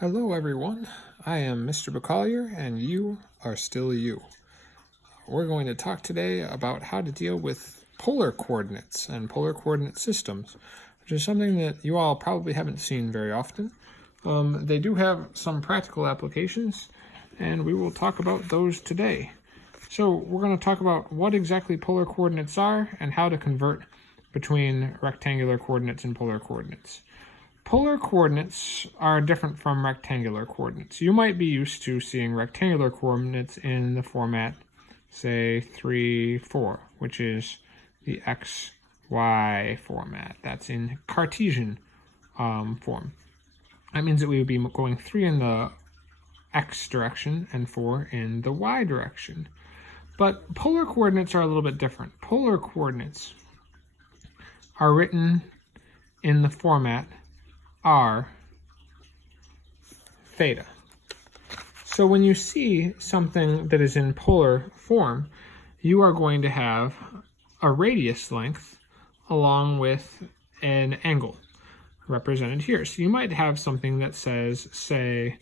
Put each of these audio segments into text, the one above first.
Hello everyone, I am Mr. Bacallier and you are still you. We're going to talk today about how to deal with polar coordinates and polar coordinate systems, which is something that you all probably haven't seen very often. They do have some practical applications and we will talk about those today. So we're going to talk about what exactly polar coordinates are and how to convert between rectangular coordinates and polar coordinates. Polar coordinates are different from rectangular coordinates. You might be used to seeing rectangular coordinates in the format, say, 3, 4, which is the x, y format. That's in Cartesian form. That means that we would be going 3 in the x direction and 4 in the y direction. But polar coordinates are a little bit different. Polar coordinates are written in the format r theta. So when you see something that is in polar form, you are going to have a radius length along with an angle represented here. So you might have something that says, say,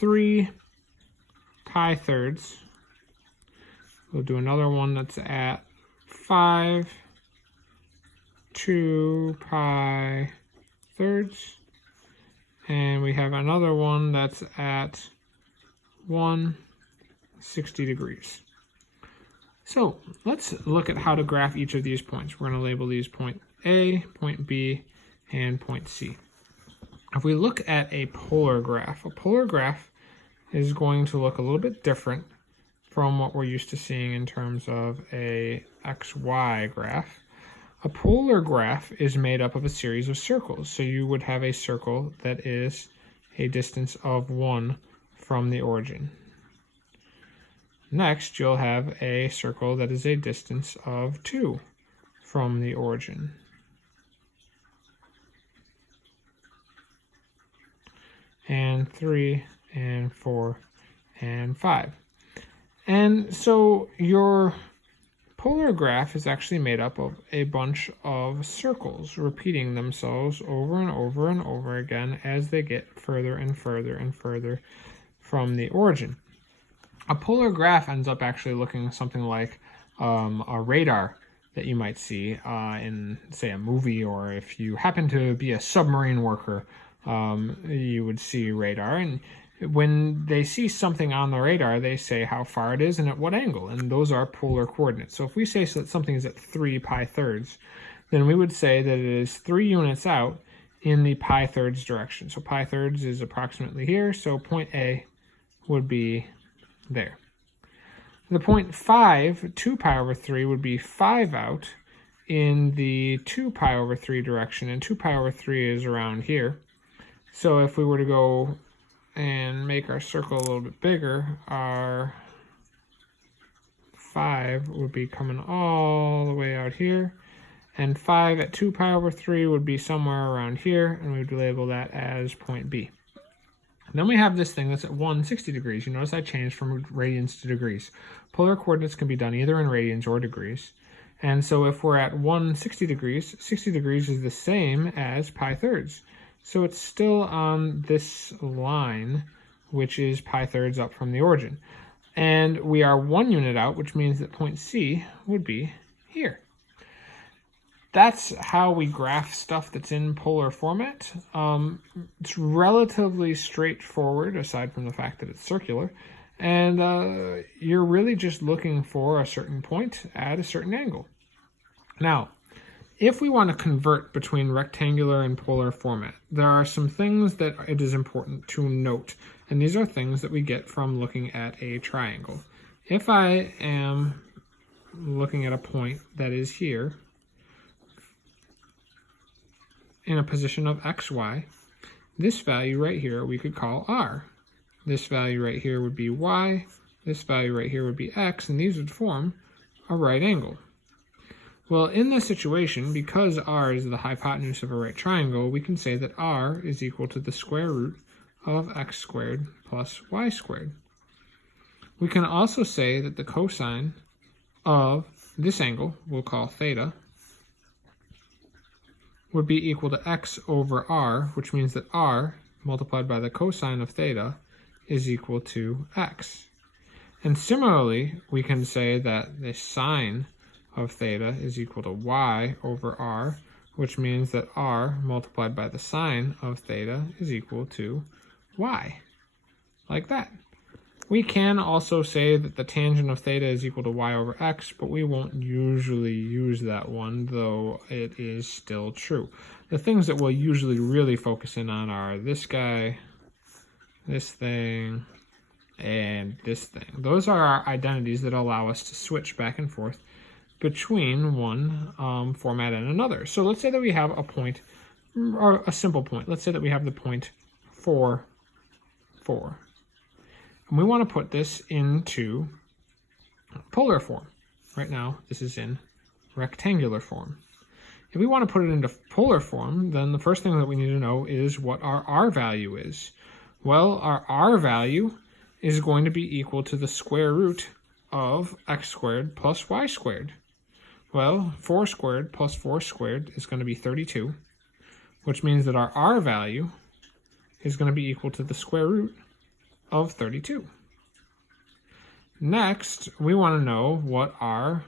3 pi thirds. We'll do another one that's at 5, 2 pi thirds, and we have another one that's at 160 degrees. So let's look at how to graph each of these points. We're going to label these point A, point B, and point C. If we look at a polar graph is going to look a little bit different from what we're used to seeing in terms of a XY graph. A polar graph is made up of a series of circles. So you would have a circle that is a distance of 1 from the origin. Next, you'll have a circle that is a distance of 2 from the origin. And 3, and 4, and 5. And so your polar graph is actually made up of a bunch of circles repeating themselves over and over and over again as they get further and further and further from the origin. A polar graph ends up actually looking something like a radar that you might see in, say, a movie, or if you happen to be a submarine worker, you would see radar. And when they see something on the radar, they say how far it is and at what angle, and those are polar coordinates. So if we say that something is at 3 pi thirds, then we would say that it is 3 units out in the pi thirds direction. So pi thirds is approximately here, so point A would be there. The point 5, 2 pi over 3, would be 5 out in the 2 pi over 3 direction, and 2 pi over 3 is around here. So if we were to go and make our circle a little bit bigger, our 5 would be coming all the way out here, and 5 at 2 pi over 3 would be somewhere around here, and we would label that as point B. And then we have this thing that's at 160 degrees. You notice I changed from radians to degrees. Polar coordinates can be done either in radians or degrees. And so if we're at 160 degrees, 60 degrees is the same as pi thirds. So it's still on this line, which is pi thirds up from the origin. And we are 1 unit out, which means that point C would be here. That's how we graph stuff that's in polar format. It's relatively straightforward, aside from the fact that it's circular. And you're really just looking for a certain point at a certain angle. Now, if we want to convert between rectangular and polar format, there are some things that it is important to note. And these are things that we get from looking at a triangle. If I am looking at a point that is here in a position of xy, this value right here we could call r. This value right here would be y, this value right here would be x, and these would form a right angle. Well, in this situation, because r is the hypotenuse of a right triangle, we can say that r is equal to the square root of x squared plus y squared. We can also say that the cosine of this angle, we'll call theta, would be equal to x over r, which means that r multiplied by the cosine of theta is equal to x. And similarly, we can say that the sine of theta is equal to y over r, which means that r multiplied by the sine of theta is equal to y, like that. We can also say that the tangent of theta is equal to y over x, but we won't usually use that one, though it is still true. The things that we'll usually really focus in on are this guy, this thing, and this thing. Those are our identities that allow us to switch back and forth between one format and another. So let's say that we have a point, or a simple point. Let's say that we have the point 4, 4. And we want to put this into polar form. Right now, this is in rectangular form. If we want to put it into polar form, then the first thing that we need to know is what our r value is. Well, our r value is going to be equal to the square root of x squared plus y squared. Well, 4 squared plus 4 squared is going to be 32, which means that our r value is going to be equal to the square root of 32. Next, we want to know what our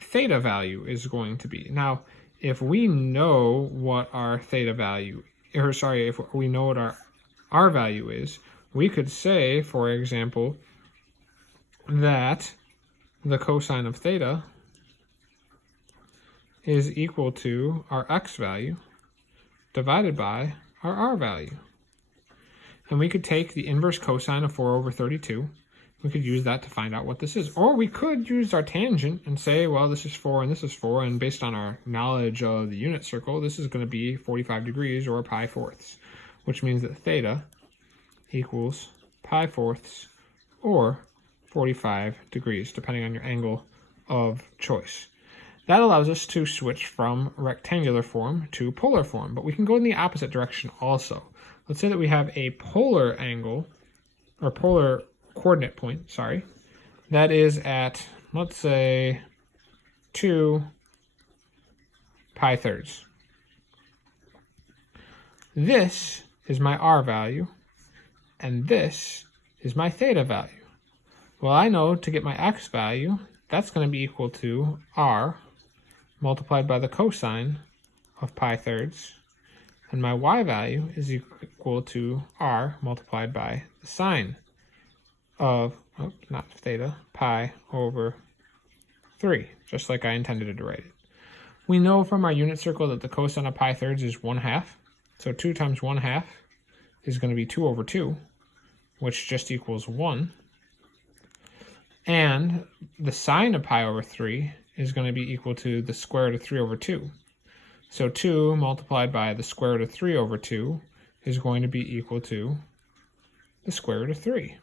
theta value is going to be. Now, if we know what our theta value, if we know what our r value is, we could say, for example, that the cosine of theta is equal to our x value divided by our r value. And we could take the inverse cosine of 4 over 32. We could use that to find out what this is. Or we could use our tangent and say, well, this is 4 and this is 4. And based on our knowledge of the unit circle, this is going to be 45 degrees or pi fourths, which means that theta equals pi fourths or 45 degrees, depending on your angle of choice. That allows us to switch from rectangular form to polar form, but we can go in the opposite direction also. Let's say that we have a polar angle, or polar coordinate point, sorry, that is at, let's say, 2 pi thirds. This is my r value, and this is my theta value. Well, I know to get my x value, that's going to be equal to r multiplied by the cosine of pi thirds, and my y value is equal to r multiplied by the sine of, not theta, pi over 3, just like I intended to write it. We know from our unit circle that the cosine of pi thirds is 1/2, so 2 times 1/2 is going to be 2 over 2, which just equals 1. And the sine of pi over 3 is going to be equal to the square root of 3 over 2. So 2 multiplied by the square root of 3 over 2 is going to be equal to the square root of 3.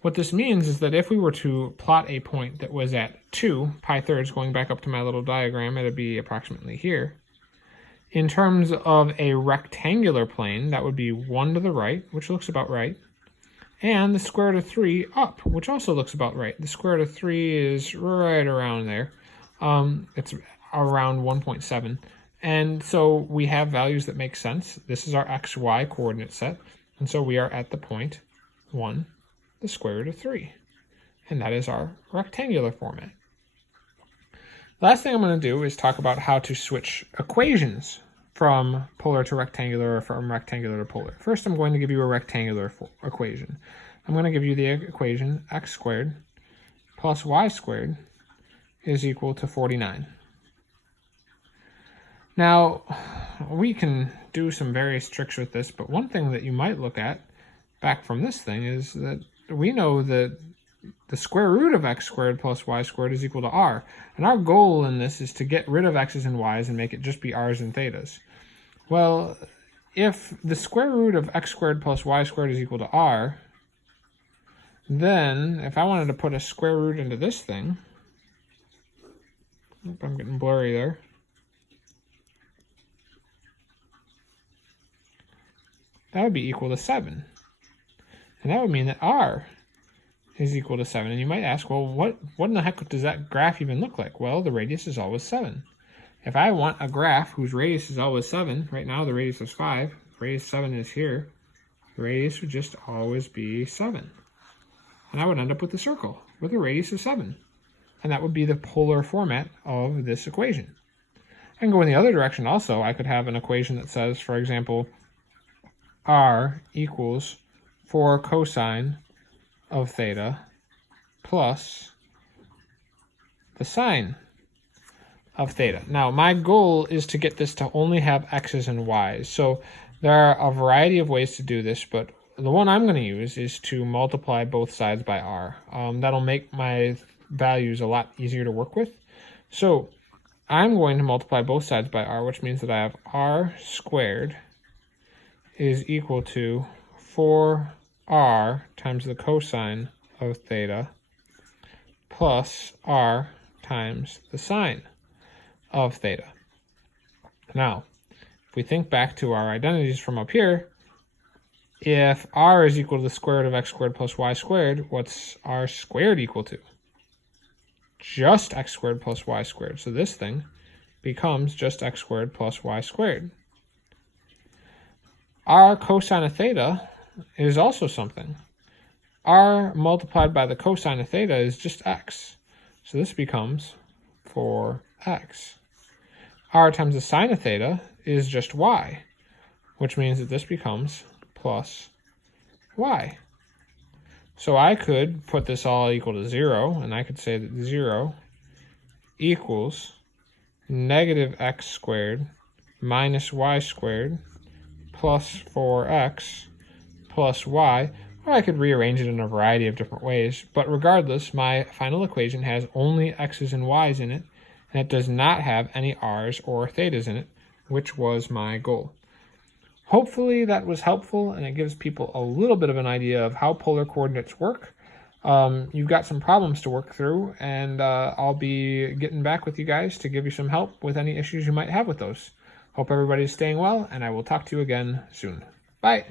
What this means is that if we were to plot a point that was at 2 pi thirds, going back up to my little diagram, it would be approximately here. In terms of a rectangular plane, that would be 1 to the right, which looks about right, and the square root of 3 up, which also looks about right. The square root of 3 is right around there. It's around 1.7. And so we have values that make sense. This is our xy coordinate set. And so we are at the point 1, the square root of 3. And that is our rectangular format. Last thing I'm going to do is talk about how to switch equations from polar to rectangular or from rectangular to polar. First, I'm going to give you a rectangular equation. I'm going to give you the equation x squared plus y squared is equal to 49. Now, we can do some various tricks with this, but one thing that you might look at back from this thing is that we know that the square root of x squared plus y squared is equal to r. And our goal in this is to get rid of x's and y's and make it just be r's and thetas. Well, if the square root of x squared plus y squared is equal to r, then if I wanted to put a square root into this thing, I'm getting blurry there. That would be equal to 7. And that would mean that r is equal to 7. And you might ask, well, what in the heck does that graph even look like? Well, the radius is always 7. If I want a graph whose radius is always 7, right now the radius is 5, radius 7 is here, the radius would just always be 7. And I would end up with a circle with a radius of 7. And that would be the polar format of this equation. I can go in the other direction also. I could have an equation that says, for example, r equals 4 cosine of theta plus the sine of theta. Now, my goal is to get this to only have x's and y's. So there are a variety of ways to do this, but the one I'm going to use is to multiply both sides by r. That'll make my values a lot easier to work with. So I'm going to multiply both sides by r, which means that I have r squared is equal to 4r times the cosine of theta plus r times the sine of theta. Now, if we think back to our identities from up here, if r is equal to the square root of x squared plus y squared, what's r squared equal to? Just x squared plus y squared. So this thing becomes just x squared plus y squared. R cosine of theta is also something. R multiplied by the cosine of theta is just x. So this becomes 4x. R times the sine of theta is just y, which means that this becomes plus y. So I could put this all equal to 0, and I could say that 0 equals negative x squared minus y squared plus 4x plus y, or I could rearrange it in a variety of different ways. But regardless, my final equation has only x's and y's in it, and it does not have any r's or thetas in it, which was my goal. Hopefully that was helpful, and it gives people a little bit of an idea of how polar coordinates work. You've got some problems to work through, and I'll be getting back with you guys to give you some help with any issues you might have with those. Hope everybody's staying well, and I will talk to you again soon. Bye!